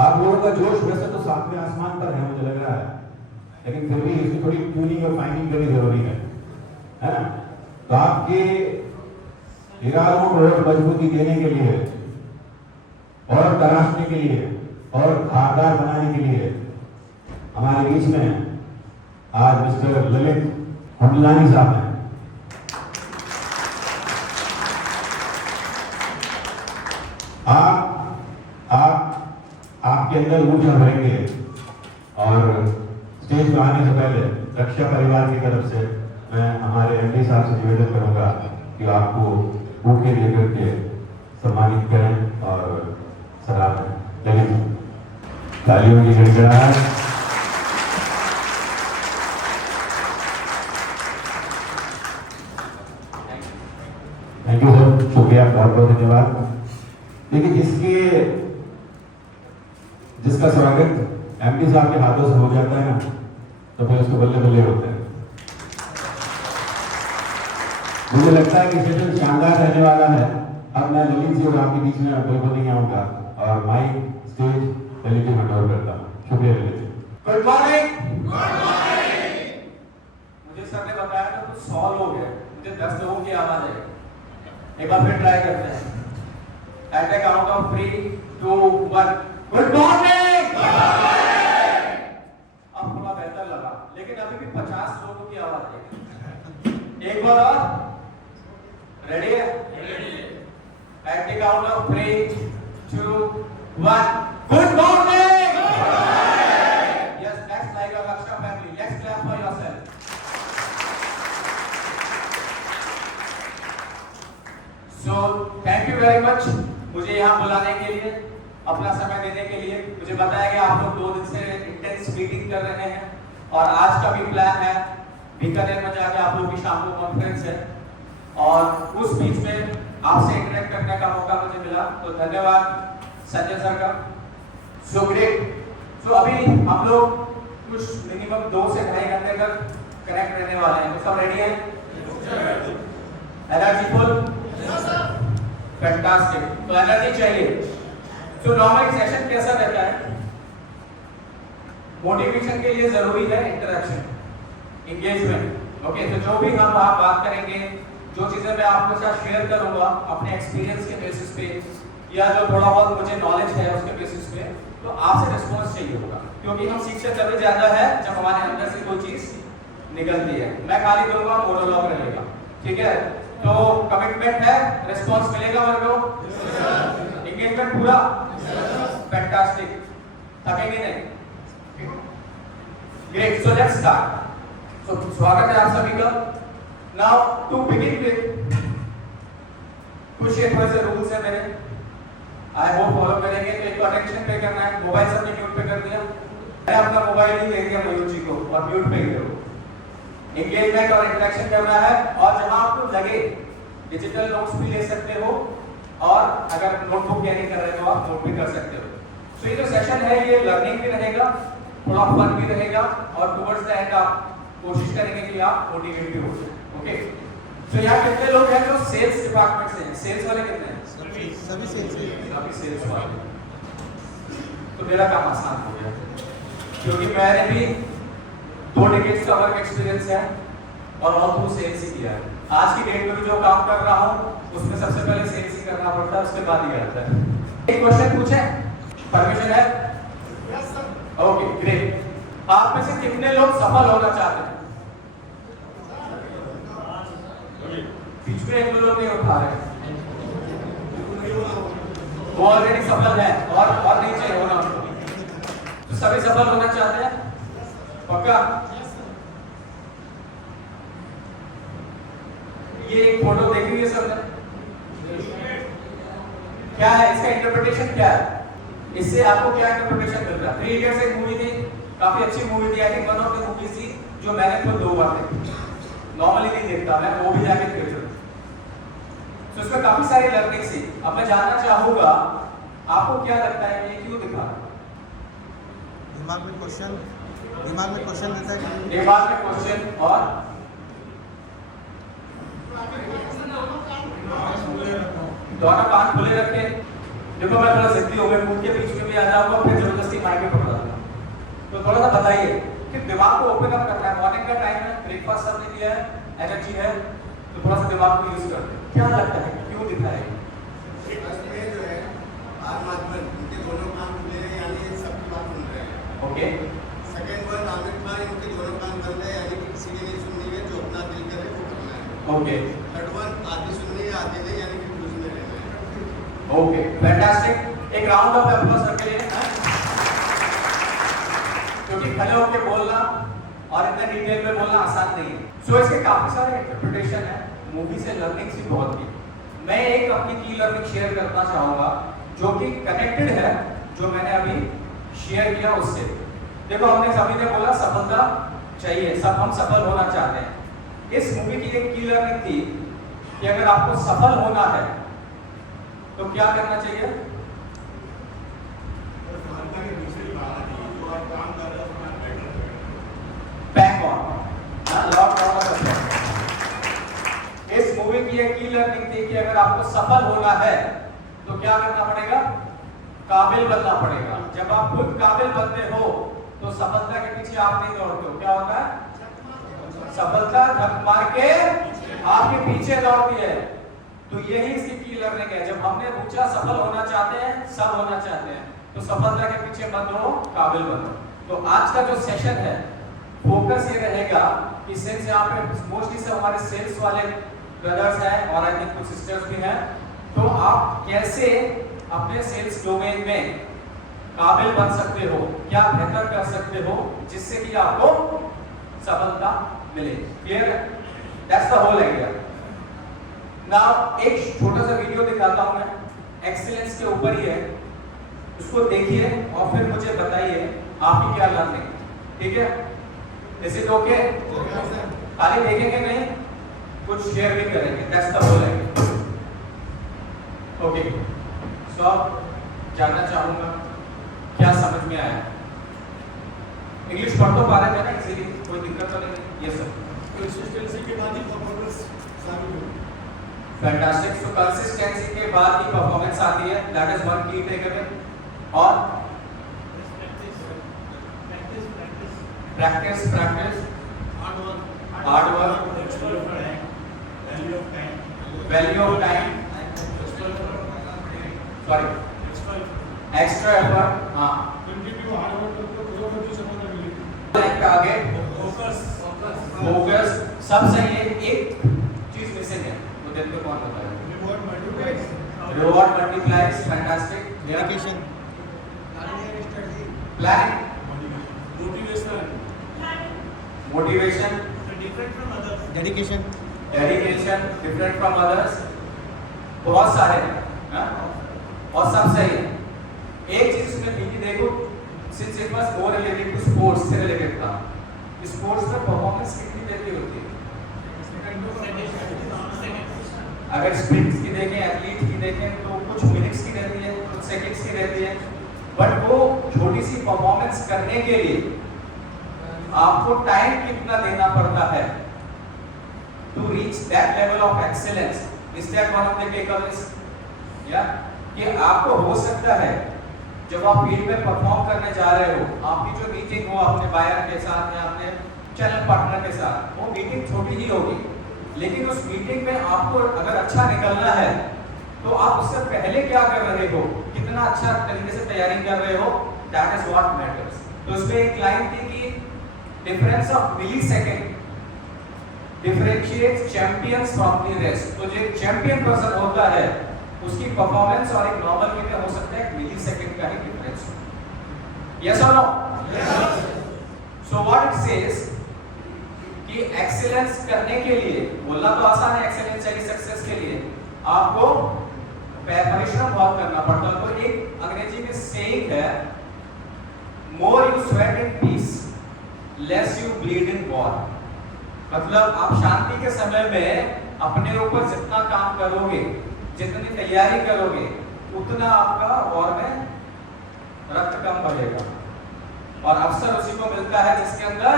आप लोगों का जोश वैसे तो सातवें आसमान पर है मुझे लग रहा है, लेकिन फिर भी इसकी थोड़ी ट्यूनिंग और फाइनिंग करनी जरूरी है ना? तो आपके इरादों को और मजबूती देने के लिए और तराशने के लिए और धारदार बनाने के लिए हमारे बीच में आज मिस्टर ललित हुंडलानी साहब हैं। आपके अंदर ऊर्जा भरेंगे और स्टेज पर आने से पहले रक्षा परिवार की तरफ से मैं हमारे एमडी साहब से निवेदन करूंगा कि आपको बुके लेकर के सम्मानित करें और सलाम ललित तालियों की गड़गड़ाहट। थैंक यू सर, शुक्रिया, बहुत बहुत धन्यवाद। देखिए जिसका स्वागत एमडी साहब के हाथों से हो जाता है ना, तो फिर उसको बल्ले बल्ले होते हैं। मुझे लगता है कि सेशन शानदार रहने वाला है। अब मैं ललित जी और आपके बीच में बिल्कुल नहीं आऊंगा और mic stage Lalit ji hand over करता हूँ। शुक्रिया ललित जी। Good morning. मुझे सर ने बताया था कुछ 100 लोग हैं, मुझे 10 लोगों की आवाज है। एक बार फिर ट्राई करते हैं। At the count of 3, 2, 1। Good morning. अब थोड़ा बेहतर लगा, लेकिन अभी भी 50 लोगों की आवाज है। एक बार और, रेडी है? At the count of 3, 2, 1। Good morning. Yes, that's like a Raksha family. Let's clap for yourself. So thank you very much मुझे यहाँ बुलाने के लिए, अपना समय देने के लिए। मुझे बताया गया आप लोग 2 दिन से इंटेंस मीटिंग कर रहे हैं और आज का भी प्लान है बीकानेर में जाके आप लोगों की शाम को कॉन्फ्रेंस है और उस बीच में आपसे इंटरेक्ट करने का मौका मुझे मिला, तो धन्यवाद संजय सर का। So great. सो अभी हम लोग कुछ मिनिमम 2 से 2.5 घंटे तक कनेक्ट रहने वाले हैं। तो सब रेडी है? Energy full? फैंटास्टिक। तो एनर्जी चाहिए। तो नॉर्मल सेशन कैसा रहता है? मोटिवेशन के लिए जरूरी है इंटरेक्शन, एंगेजमेंट। ओके, तो जो भी हम आप बात करेंगे, जो चीजें मैं आपके साथ शेयर करूंगा अपने एक्सपीरियंस के बेसिस पे या जो थोड़ा बहुत मुझे नॉलेज है उसके बेसिस पे, तो आपसे रिस्पॉन्स चाहिए होगा, क्योंकि हम सीखते तभी ज्यादा है जब हमारे अंदर से कोई चीज निकलती है। मैं खाली करूंगा, मोनोलॉग रहेगा, ठीक है? तो कमिटमेंट है, रिस्पॉन्स मिलेगा मेरे को, एंगेजमेंट पूरा, फैंटास्टिक, थकेंगे नहीं। Great, so let's start. So स्वागत है आप सभी का। नाउ टू बिगिन विद कुछ ये थोड़े से रूल्स है मेरे, आई होप फॉलो करेंगे। तो एक अटेंशन पे करना है, मोबाइल सबने म्यूट पे कर दिया, मैंने अपना मोबाइल ही दे दिया मयूर जी को और म्यूट पे ही रहो। एंगेजमेंट और इंटरेक्शन करना है और जहां आपको लगे डिजिटल नोट्स भी ले सकते हो और अगर नोटबुक कैरी कर रहे हो आप नोट भी कर सकते हो। तो ये जो सेशन है ये लर्निंग भी रहेगा, थोड़ा फन भी रहेगा और टुवर्ड्स द एंड आप कोशिश करेंगे कि आप मोटिवेट भी हो जाए। ओके, तो यहाँ कितने लोग हैं जो सेल्स डिपार्टमेंट से हैं? सेल्स वाले कितने हैं? सभी सेल्स वाले। तो मेरा काम आसान हो गया, क्योंकि मैंने भी 2 डिकेड्स का वर्क एक्सपीरियंस है और ऑल थ्रू सेल्स ही किया है। आज की डेट में भी जो काम कर रहा हूँ उसमें सबसे पहले सेल्स ही करना पड़ता है, उसके बाद ही आता है। एक क्वेश्चन पूछे, परमिशन है? Yes sir. Okay great. आप में से कितने लोग सफल होना चाहते हैं? बीच में 1-2 लोग नहीं उठा रहे, वो ऑलरेडी सफल है और नहीं चाहिए होना। तो सभी सफल होना चाहते हैं? पक्का? ये एक फोटो देखी हुई है सबने? क्या है इसका इंटरप्रिटेशन? क्या है इससे आपको क्या इंटरप्रिटेशन मिल रहा है? 3 इडियट्स एक मूवी थी, काफी अच्छी मूवी थी, I think one of the movies थी जो मैंने खुद 2 बार देखी। नॉर्मली नहीं देखता मैं, वो भी जाके थिएटर। तो इसमें काफी सारी लर्निंग थी। अब मैं जानना चाहूंगा आपको क्या लगता है ये क्यों दिखा रहा है? दिमाग में क्वेश्चन रहता है, दिमाग में क्वेश्चन और दोनों कान खुले रखे। देखो मैं थोड़ा जिद्दी हो गया, मुंह के बीच में भी आ जाऊंगा, फिर जब माइक पे पकड़ा दूंगा। तो थोड़ा सा बताइए कि दिमाग को ओपन अप करना है, मॉर्निंग का टाइम है, ब्रेकफास्ट सबने किया है, एनर्जी है, तो थोड़ा सा दिमाग को यूज करते हैं। क्या लगता है क्यों दिखा है? जो है आम आदमी उनके दोनों कान खुले हैं, यानी सबकी बात सुन रहे हैं। Okay, second one Aamir Khan, इनके दोनों कान बंद है, यानी कि किसी की नहीं सुननी है, जो अपना दिल करे वो करना है। ओके, थर्ड वन आधी सुननी है, आधी नहीं, यानी कि क्रूज में रहना है। Okay, fantastic. एक राउंड ऑफ अप्लॉज रख लिए, क्योंकि खड़े होकर बोलना और इतने डिटेल में बोलना आसान नहीं है। सो इसके काफी सारे इंटरप्रिटेशन है, मूवी से लर्निंग्स भी बहुत की। मैं एक अपनी की लर्निंग शेयर करना चाहूंगा जो कि कनेक्टेड है जो मैंने अभी शेयर किया उससे। देखो, हमने सभी ने बोला सफलता चाहिए, सब हम सफल होना चाहते हैं। इस मूवी की एक की लर्निंग थी कि अगर आपको सफल होना है तो क्या करना चाहिए? Bank on lockdown. इस मूवी की एक की लर्निंग थी कि अगर आपको सफल होना है तो क्या करना पड़ेगा? काबिल बनना पड़ेगा। जब आप खुद काबिल बनते हो तो सफलता के पीछे आप नहीं दौड़ते हो। क्या होता है? सफलता धक्का मार के आपके पीछे दौड़ती है। तो यही इसकी की लर्निंग है। जब हमने पूछा सफल होना चाहते हैं, सब होना चाहते हैं, तो सफलता के पीछे मत दौड़ो, काबिल बनो। तो आज का जो सेशन है फोकस ये रहेगा कि सिंस यहाँ पे मोस्टली सब हमारे सेल्स वाले ब्रदर्स हैं और आई थिंक कुछ सिस्टर्स भी हैं, तो आप कैसे अपने सेल्स डोमेन में काबिल बन सकते हो, क्या बेहतर कर सकते हो जिससे कि आपको सफलता मिले। क्लियर है? That's the whole idea. Now एक छोटा सा वीडियो दिखाता हूं मैं, एक्सीलेंस के ऊपर ही है, उसको देखिए और फिर मुझे बताइए आपकी क्या लर्निंग। ठीक है? Is it okay? खाली देखेंगे नहीं, कुछ शेयर भी करेंगे। That's the whole idea. Okay, so जानना चाहूंगा क्या समझ में आया। इंग्लिश पढ़ तो पा रहे थे ना इजीली, कोई दिक्कत तो नहीं? Yes sir. कंसिस्टेंसी के बाद ही परफॉर्मेंस साबित होगी। फैंटास्टिक। सो कंसिस्टेंसी के बाद ही परफॉर्मेंस आती है, दैट इज वन की टेकअवे। और practice practice, hard work, value of time, sorry extra effort. हाँ, कंटिन्यू हार्ड वर्क करते हो तो जो सफलता मिलेगी। आगे फोकस फोकस सब सही है, एक चीज मिसिंग है, वो दिन पे कौन बताएगा? Reward multiplies. Reward multiplies. Fantastic. Dedication, planning, motivation, motivation, different from others. Dedication, dedication, different from others, बहुत सारे हैं, हाँ? और सब सही है। एक चीज इसमें थी कि देखो, since it was more related to sports से रिलेटेड था, स्पोर्ट्स में परफॉर्मेंस कितनी देर की होती है? अगर स्प्रिंट्स की देखें, एथलीट की देखें तो कुछ मिनट्स की रहती है, कुछ सेकंड्स की रहती है, बट वो छोटी सी परफॉर्मेंस करने के लिए आपको टाइम कितना देना पड़ता है to reach that level of excellence. Is that one of the takeaways? या कि आपको हो सकता है जब आप फील्ड में परफॉर्म करने जा रहे हो, आपकी जो मीटिंग हो अपने बायर के साथ या अपने चैनल पार्टनर के साथ, वो मीटिंग छोटी ही होगी, लेकिन उस मीटिंग में आपको अगर अच्छा निकलना है तो आप उससे पहले क्या कर रहे हो, कितना अच्छा तरीके से तैयारी कर रहे हो, दैट इज व्हाट मैटर्स। तो उसमें एक लाइन थी कि difference of millisecond differentiates champions from the rest. तो जो चैंपियन पर्सन होता है उसकी परफॉर्मेंस और एक नॉर्मल के में हो सकता है मिली सेकेंड का ही डिफरेंस। यस और no? So what it says कि एक्सीलेंस करने के लिए, बोलना तो आसान है, एक्सीलेंस यानी सक्सेस के लिए आपको परिश्रम बहुत करना पड़ता है। तो एक अंग्रेजी में सेइंग है, more you sweat in peace less you bleed in war. मतलब आप शांति के समय में अपने ऊपर जितना काम करोगे, जितनी तैयारी करोगे, उतना आपका वॉर में रक्त कम बहेगा और अवसर उसी को मिलता है जिसके अंदर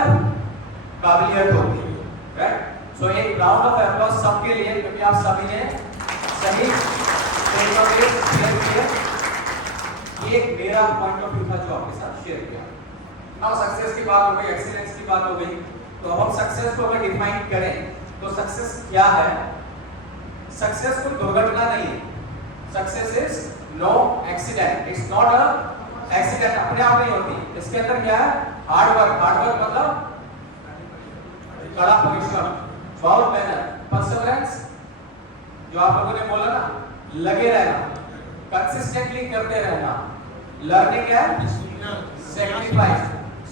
काबिलियत होती है। राइट? सो एक राउंड ऑफ अप्लॉज सबके लिए, क्योंकि आप सभी ने सही ये एक मेरा पॉइंट ऑफ व्यू था जो आपके साथ शेयर किया। अब सक्सेस की बात हो गई, एक्सीलेंस की बात हो गई, तो अब हम सक्सेस को अगर डिफाइन करें तो सक्सेस क्या है? सक्सेस कोई दुर्घटना नहीं है। Success is no accident, it's not a accident, अपने आप नहीं होती। इसके अंदर क्या है? Hard work. हार्ड वर्क मतलब कड़ा परिश्रम, बहुत मेहनत, परसेवरेंस, जो आप लोगों ने बोला ना, लगे रहना, कंसिस्टेंटली करते रहना, लर्निंग है, सैक्रिफाइस,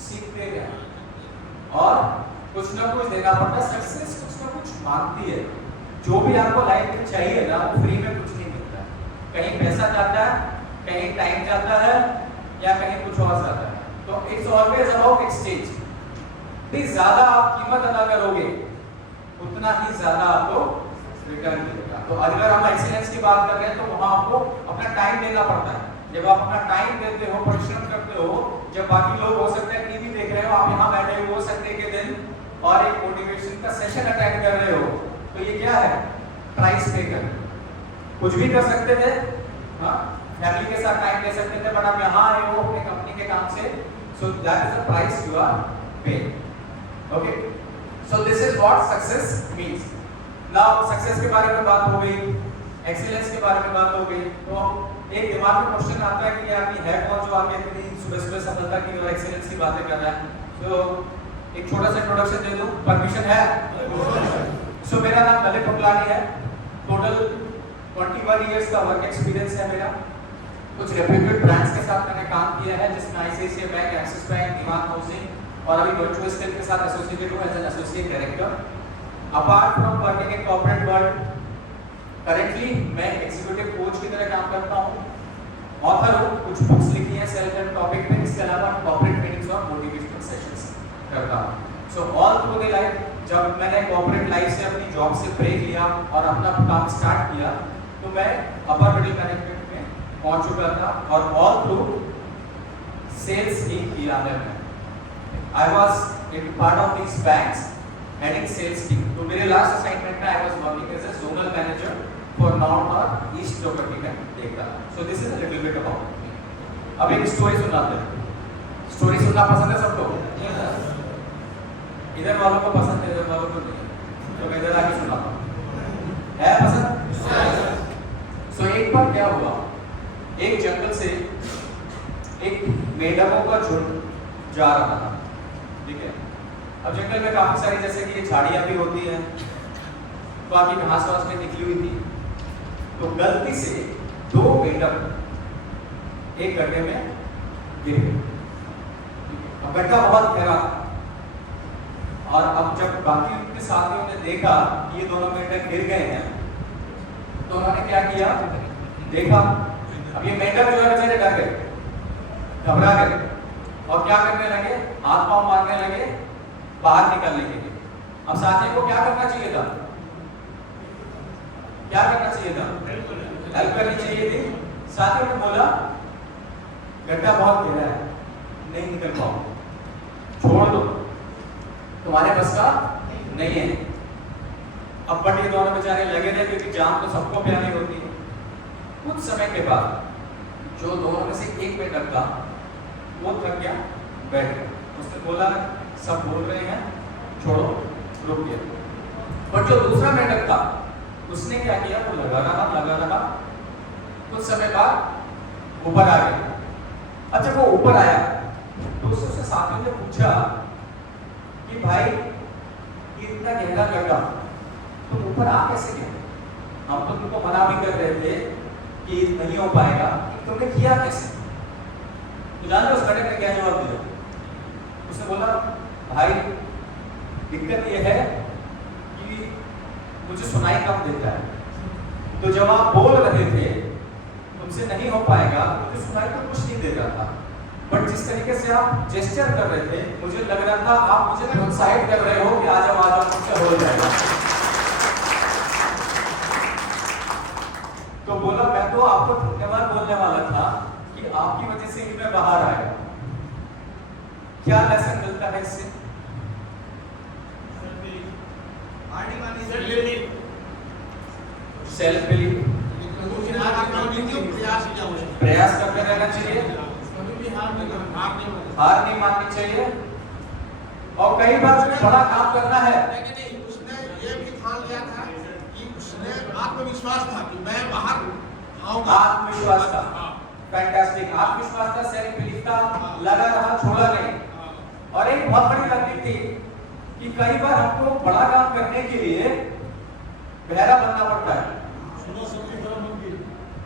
सीखते रहना, और कुछ ना कुछ देना पड़ता है। सक्सेस कुछ ना कुछ मांगती है। जो भी आपको लाइफ में चाहिए ना, वो फ्री में कुछ नहीं मिलता है। कहीं पैसा जाता है, कहीं टाइम जाता है, या कहीं कुछ और जाता है। तो इट्स ऑलवेज अबाउट एक्सचेंज। जितनी ज्यादा आप कीमत अदा करोगे, उतना ही ज्यादा आपको रिटर्न मिलेगा। तो अगर हम एक्सीलेंस की बात कर रहे हैं, तो वहां आपको अपना टाइम देना पड़ता है। जब आप अपना टाइम देते हो, परिश्रम करते हो, जब बाकी लोग हो सकते हैं टीवी देख रहे हो, आप यहाँ बैठे हुए हो संडे के दिन और एक मोटिवेशन का सेशन अटेंड कर रहे हो, तो ये क्या है? प्राइस पे कर। कुछ भी कर सकते थे, हाँ, फैमिली के साथ टाइम दे सकते थे, बट आप यहाँ आए हो अपने कंपनी के काम से, so that is the price you are paying. Okay, so this is what success means. Now success के बारे में बात हो गई, एक्सीलेंस के बारे में बात हो गई, तो एक दिमाग में क्वेश्चन आता है कि यार ये है कौन जो आके इतनी सुबह सफलता की और एक्सीलेंस की बातें कर रहा है? तो एक छोटा सा इंट्रोडक्शन दे दूं, परमिशन है? सो मेरा नाम ललित पटलानी है। टोटल 21 इयर्स का वर्क एक्सपीरियंस है मेरा। कुछ रेप्यूटेड ब्रांड्स के साथ मैंने काम किया है, जिसमें आईसीआईसीआई बैंक, एक्सिस बैंक, दिमाग हाउसिंग, और अभी वर्चुअल स्किल के साथ एसोसिएटेड हूं as an associate director. Apart from working in corporate world, currently मैं एग्जीक्यूटिव कोच की तरह काम करता हूँ, ऑथर हूँ, कुछ बुक्स लिखी हैं सेल्फ हेल्प टॉपिक पे। इसके अलावा कॉर्पोरेट ट्रेनिंग्स और मोटिवेशनल सेशंस करता हूँ। So all through the life, जब मैंने कॉर्पोरेट लाइफ से अपनी जॉब से ब्रेक लिया और अपना काम स्टार्ट किया, तो मैं अपर मिडिल मैनेजमेंट में पहुंच चुका था, और ऑल थ्रू सेल्स ही किया है मैंने। I was in part of these banks heading sales team. तो मेरे लास्ट असाइनमेंट में I was working as a zonal manager for north और ईस्ट ज्योग्राफी में देखा। So this is a little bit about me. अब एक story सुनाते हैं। स्टोरी सुनना पसंद है सबको? इधर वालों को पसंद है, इधर वालों को नहीं, तो मैं इधर आके सुनाता हूँ। है पसंद? सो एक बार क्या हुआ, एक जंगल से एक मेंढकों का झुंड जा रहा था, ठीक है। अब जंगल में काफी सारी जैसे कि ये झाड़ियां भी होती हैं, बाकी घास वास में निकली हुई थी। तो गलती से दो मेंढक एक गड्ढे में गिर गए। अब गड्ढा बहुत गहरा था, और अब जब बाकी उनके साथियों ने देखा कि ये दोनों मेंढक गिर गए हैं, तो उन्होंने क्या किया, देखा। अब ये मेंढक जो है बेचारे डर गए, घबरा गए, और क्या करने लगे, हाथ पांव मारने लगे बाहर निकलने के लिए। अब साथियों को क्या करना चाहिए था? क्या करना चाहिए था? हेल्प करनी चाहिए थी। साथियों ने बोला गड्ढा बहुत गहरा है, नहीं निकल पाओ, छोड़ दो, तुम्हारे बस का नहीं है। अब बट ये दोनों बेचारे लगे रहे, क्योंकि जान तो सबको प्यारी होती है। कुछ समय के बाद जो दोनों में से एक मेंढक था, वो थक गया, बैठ गया। उसने बोला सब बोल रहे हैं, छोड़ो, रुक गया। बट जो दूसरा मेंढक था, उसने क्या किया, वो लगा रहा। कुछ समय बाद ऊपर आ गया। अब जब वो ऊपर आया, तो उससे साथियों ने पूछा कि भाई ये इतना गहरा गड्ढा, तुम ऊपर आ कैसे गए? हम तो तुमको मना भी कर रहे थे कि नहीं हो पाएगा, तुमने किया कैसे? तो जानते उस गड्ढे ने क्या जवाब दिया? उसने बोला भाई दिक्कत ये है कि मुझे सुनाई कम देता है, तो जब आप बोल रहे थे तुमसे नहीं हो पाएगा, मुझे सुनाई तो कुछ नहीं दे रहा था, बट जिस तरीके से आप जेस्चर कर रहे थे, मुझे लग रहा था आप मुझे प्रोत्साहित कर रहे हो कि आ जाओ मुझसे हो जाएगा। तो बोला मैं तो आपको धन्यवाद बोलने वाला था कि आपकी वजह से ही मैं बाहर आया। क्या लेसन मिलता है इससे? सेल्फ बिलीव, प्रयास करते रहना चाहिए, हार नहीं माननी चाहिए, और कई बार बड़ा काम करना है। उसने ये भी ठान लिया था कि उसने आत्मविश्वास था कि मैं बाहर आऊंगा। आत्मविश्वास था, फैंटास्टिक, आत्मविश्वास था, सेल्फ बिलीफ था, लगा रहा, छोड़ा नहीं। और एक बहुत बड़ी तकलीफ थी कि कई बार हमको बड़ा काम करने के लिए बहरा बनना पड़ता है,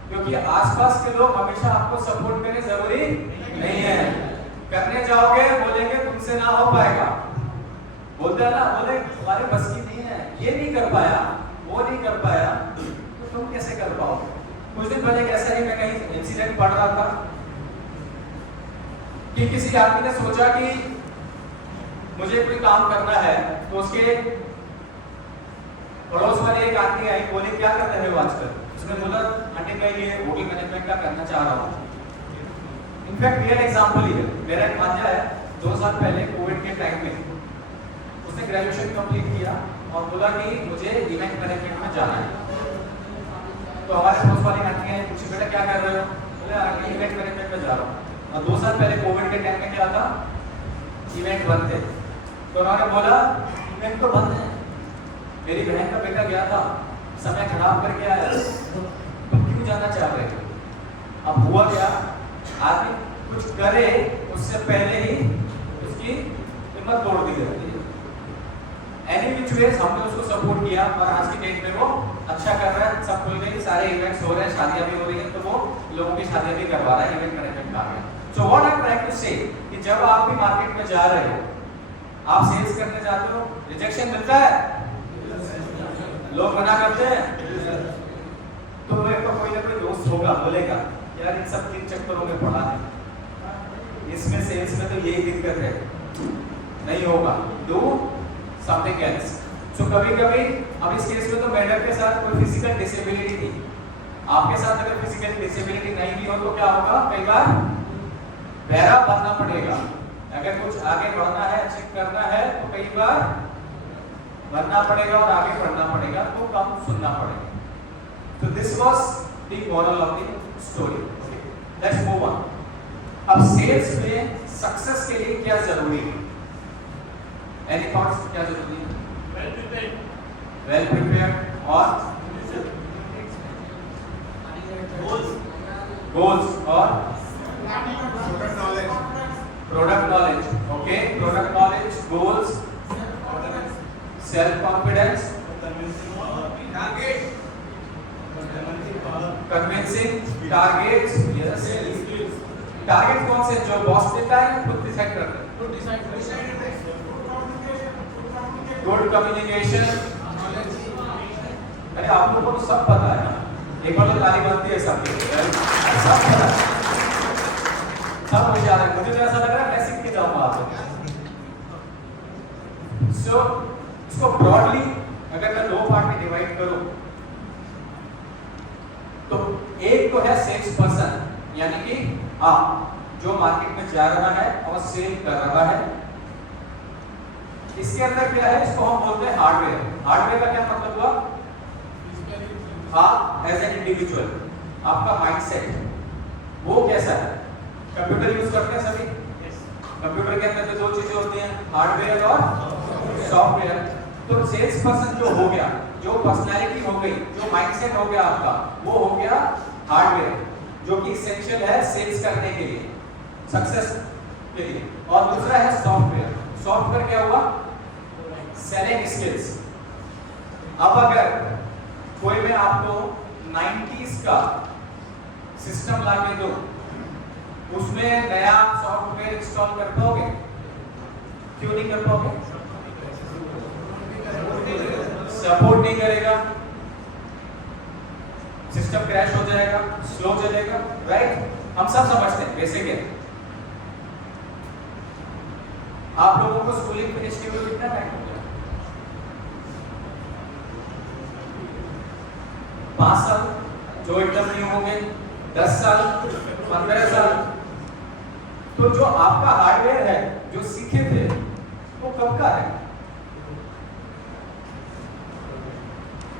क्योंकि आसपास के लोग हमेशा आपको सपोर्ट करें जरूरी नहीं है। करने जाओगे बोलेंगे तुमसे ना हो पाएगा, बोलते हैं ना, बोले तुम्हारे बस की नहीं है, ये नहीं कर पाया, वो नहीं कर पाया, तो तुम कैसे कर पाओगे। कुछ दिन पहले ऐसा ही मैं कहीं इंसिडेंट पढ़ रहा था कि किसी आदमी ने सोचा कि मुझे कोई काम करना है, तो उसके पड़ोस वाले एक आदमी आई, बोले क्या कर रहे हो आजकल। उसने बोला आंटी मैं ये होटल मैनेजमेंट का करना चाह रहा हूँ। इनफैक्ट रियल एग्जांपल ही है, मेरा एक भांजा है, 2 साल पहले कोविड के टाइम में उसने ग्रेजुएशन कंप्लीट किया और बोला कि मुझे इवेंट मैनेजमेंट में जाना है। तो हमारे पड़ोस वाली आंटी है, पूछी बेटा क्या कर रहे हो, बोले आगे इवेंट मैनेजमेंट में जा रहा हूँ। और 2 साल पहले कोविड के टाइम में क्या था, इवेंट बंद थे। तो उन्होंने बोला इवेंट तो बंद है, मेरी बहन का बेटा गया था, समय खराब करके आया, तुम क्यों जाना चाह रहे हो। अब हुआ क्या, आदमी कुछ करे उससे पहले ही उसकी हिम्मत तोड़ दी जाती है। एनी विच वेज हमने उसको सपोर्ट किया और आज की डेट में वो अच्छा कर रहा है, सब खुल गई, सारे इवेंट्स हो रहे हैं, शादियां भी हो रही हैं, तो वो लोगों की शादियां भी करवा रहा है, इवेंट मैनेजमेंट आ गया। So what I am trying to say कि जब आप भी मार्केट में जा रहे हो, आप सेल्स करने जाते हो, रिजेक्शन मिलता है, लोग मना करते हैं, तो मेरे को कोई ना कोई दोस्त होगा बोलेगा यार इन सब 3 चक्करों में पड़ा है, इसमें सेल्स में तो यही दिक्कत है, नहीं होगा, डू समथिंग एल्स। सो कभी कभी अब इस केस में तो मैडम के साथ कोई फिजिकल डिसेबिलिटी थी, आपके साथ अगर फिजिकल डिसेबिलिटी नहीं भी हो तो क्या होगा, कई बार बहरा बनना पड़ेगा। अगर कुछ आगे बढ़ना है, अचीव करना है, तो कई बार बनना पड़ेगा और आगे बढ़ना पड़ेगा, तो कम सुनना पड़ेगा। तो this was the moral of the story. Let's move on. अब सेल्स में सक्सेस के लिए क्या जरूरी है, एनी थॉट्स, क्या जरूरी है। वेल प्रिपेयर्ड और गोल्स और product knowledge. Okay, product knowledge, goals, self confidence, convincing targets. Yes, target कौन से, जो बॉस देता है या खुद डिसाइड करता है। Good communication. अरे आप लोगों को सब पता है ना, एक बार तो ताली बनती है सबकी, सब पता है, सब मुझे याद है, मुझे तो ऐसा लग रहा है मैं सीख के जाऊंगा आपसे। सो इसको ब्रॉडली अगर मैं 2 पार्ट में डिवाइड करूं, तो एक तो है सेल्स पर्सन, यानी कि आप जो मार्केट में जा रहा है और सेल कर रहा है। इसके अंदर क्या है, इसको हम बोलते हैं हार्डवेयर। हार्डवेयर का क्या मतलब हुआ, आप एज एन इंडिविजुअल, आपका माइंडसेट वो कैसा है। कंप्यूटर यूज करते हैं सभी, कंप्यूटर के अंदर तो 2 चीजें होती हैं, हार्डवेयर और सॉफ्टवेयर। तो सेल्स पर्सन जो हो गया, जो पर्सनालिटी हो गई, जो माइंडसेट हो गया आपका, वो हो गया हार्डवेयर, जो कि एसेंशियल है सेल्स करने के लिए, सक्सेस के लिए। और दूसरा है सॉफ्टवेयर। सॉफ्टवेयर क्या हुआ, सेलिंग स्किल्स। अब अगर कोई मैं आपको 90s का सिस्टम ला के दो, उसमें नया सॉफ्टवेयर इंस्टॉल कर पाओगे, क्यों नहीं कर पाओगे, सपोर्ट नहीं करेगा, सिस्टम क्रैश हो जाएगा, स्लो चलेगा, राइट। हम सब समझते हैं बेसिक है। आप लोगों को स्कूलिंग फिनिश किए हुए कितना टाइम हो गया, 5 साल, जो एकदम नहीं होंगे 10 साल, 15 साल। तो जो आपका हार्डवेयर है, जो सीखे थे, वो कब का है।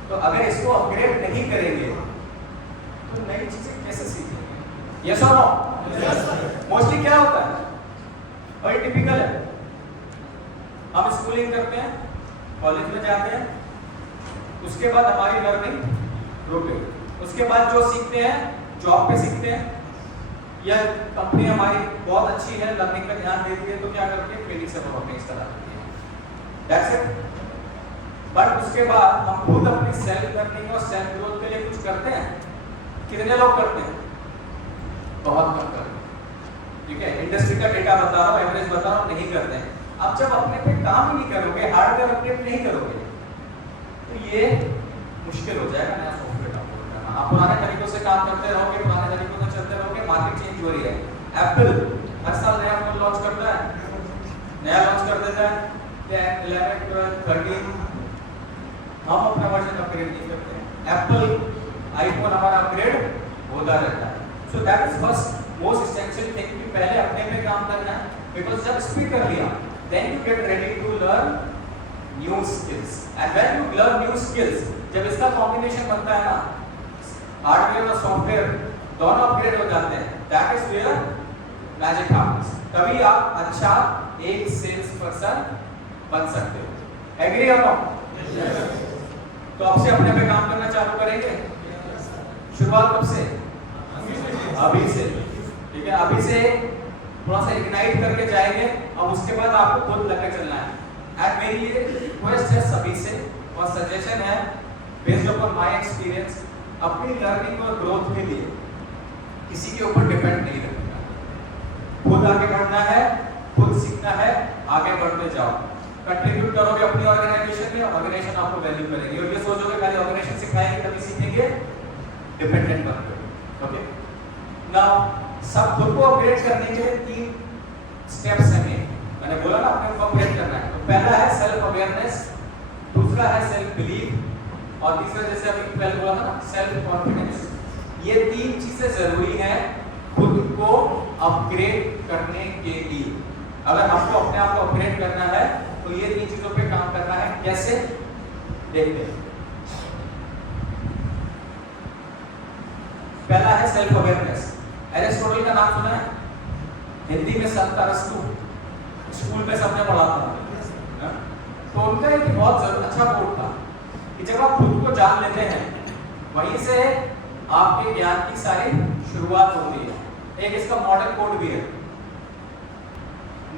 तो अगर इसको अपग्रेड नहीं करेंगे तो नई चीजें कैसे सीखेंगे? यस और नो? मोस्टली क्या होता है, बड़ी टिपिकल है, हम स्कूलिंग करते हैं, कॉलेज में जाते हैं, उसके बाद हमारी लर्निंग रुक गई, उसके बाद जो सीखते हैं जॉब पे सीखते हैं, या कंपनी हमारी बहुत अच्छी है, लर्निंग पे ध्यान देती है, तो क्या करती है, ट्रेनिंग से परफॉर्मेंस कराती है, दैट्स इट। बट उसके बाद हम खुद अपनी सेल्फ लर्निंग और सेल्फ ग्रोथ के लिए कुछ करते हैं? कितने लोग करते हैं? बहुत कम करते हैं, ठीक है। इंडस्ट्री का डेटा बता रहा हूँ, एवरेज बता रहा हूँ, नहीं करते हैं। अब जब अपने पे काम ही नहीं करोगे, हार्डवेयर अपडेट नहीं करोगे, तो ये मुश्किल हो जाएगा नया सॉफ्टवेयर डाउनलोड करना। आप पुराने तरीकों से काम करते रहोगे, पुराने तरीकों से चलते रहोगे, मार्केट चेंज हो रही है। एप्पल हर साल नया फोन लॉन्च करता है, नया लॉन्च कर देता है, 10, 11, 12, 13, हम अपना वर्जन अपग्रेड नहीं करते हैं। एप्पल आईफोन हमारा अपग्रेड होता रहता है। सो that is first most essential thing कि पहले अपने पे काम करना है, बिकॉज जब स्पीड कर लिया then you get ready to learn new skills, and when you learn new skills, जब इसका कॉम्बिनेशन बनता है ना, हार्डवेयर और सॉफ्टवेयर दोनों अपग्रेड हो जाते हैं, that is where magic happens. तभी आप अच्छा एक सेल्स पर्सन बन सकते हो। एग्री और नो? तो अब से अपने पे काम करना चालू करेंगे। शुरुआत कब से? अभी से, ठीक है। अभी से थोड़ा सा इग्नाइट करके जाएंगे, और उसके बाद आपको खुद लगे चलना है। एंड मेरी ये रिक्वेस्ट है सभी से और सजेशन है, बेस्ड अपॉन माय एक्सपीरियंस, अपनी लर्निंग और ग्रोथ के लिए किसी के ऊपर डिपेंड नहीं रहना, खुद आगे बढ़ना है, खुद सीखना है, आगे बढ़ते जाओ, कंट्रीब्यूट करोगे अपनी ऑर्गेनाइजेशन में, ऑर्गेनाइजेशन आपको वैल्यू करेगी। और ये सोचोगे खाली ऑर्गेनाइजेशन सिखाएगी तभी सीखेंगे, डिपेंडेंट बनोगे। ओके, नाउ सब खुद को अपग्रेड करने के लिए 3 स्टेप्स हैं। मैंने बोला ना अपने को अपग्रेड करना है, तो पहला है सेल्फ अवेयरनेस, दूसरा है सेल्फ बिलीफ, और तीसरा जैसे अभी पहले बोला था सेल्फ कॉन्फिडेंस। ये 3 चीजें जरूरी हैं खुद को अपग्रेड करने के लिए। अगर आपको अपने आप को अपग्रेड करना है तो ये 3 चीजों पे काम करना है। कैसे? देखते हैं। पहला है सेल्फ अवेयरनेस। एरिस्टोटल का नाम सुना है? हिंदी में संत अरस्तु, स्कूल में सबने पढ़ा था। तो उनका एक बहुत अच्छा कोट था कि जब आप खुद को जान लेते हैं, वहीं से आपके ज्ञान की सारी शुरुआत होती है। एक इसका मॉडल कोड भी है,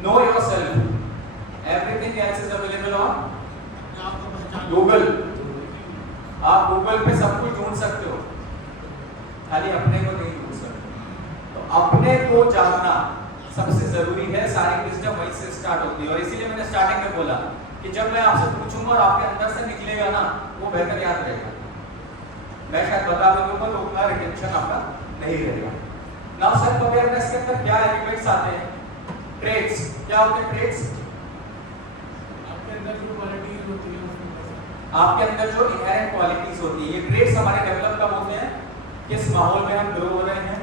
no yourself, everything else is available on Google. आप गूगल पे सब कुछ ढूंढ सकते हो, खाली अपने को नहीं ढूंढ सकते। तो अपने को जानना सबसे जरूरी है। सारी विजडम वहीं से स्टार्ट होती है, और इसीलिए मैंने स्टार्टिंग में बोला कि जब मैं आपसे पूछूंगा और आपके अंदर से निकलेगा ना, वो बेहतर याद रहेगा। मैं शायद बता दूंगा तो उतना रिटेंशन आपका नहीं रहेगा। नाउ सेल्फ अवेयरनेस के अंदर क्या एलिमेंट्स आते हैं? ट्रेड्स। क्या होते हैं ट्रेड्स? आपके अंदर जो क्वालिटीज होती है, आपके अंदर जो इनहेरेंट क्वालिटीज होती है। ये ट्रेड्स हमारे डेवलप कब होते हैं? किस माहौल में हम ग्रो हो रहे हैं,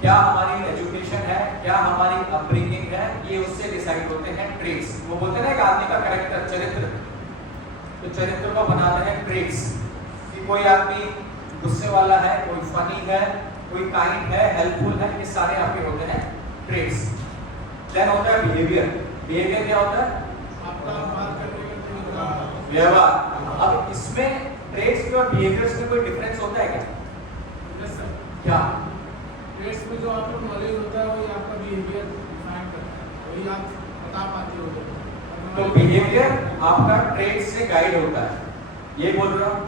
क्या हमारी एजुकेशन है, क्या हमारी अपब्रिंगिंग है, ये उससे डिसाइड होते हैं ट्रेड्स। वो बोलते हैं ना एक आदमी का कैरेक्टर, चरित्र, तो चरित्र को बनाते हैं ट्रेड्स। कि कोई आदमी गुस्से वाला है, कोई फनी है, कोई काइंड है, हेल्पफुल है, ये सारे आपके होते हैं ट्रेड्स। देन होता है बिहेवियर। बिहेवियर क्या होता है? आपका बात करने का तरीका, व्यवहार। अब इसमें ट्रेड्स में और बिहेवियर्स में कोई डिफरेंस होता है क्या? क्या? ट्रेड्स में जो आपको नॉलेज होता है वही आपका बिहेवियर डिफाइन करता है, वही आप बता पाते हो। तो बिहेवियर आपका ट्रेड्स से गाइड होता है, ये बोल रहा हूँ।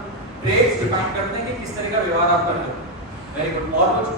ट्रेड्स डिफाइन करते हैं कि किस तरह का व्यवहार आप कर रहे हो। Very good. और कुछ?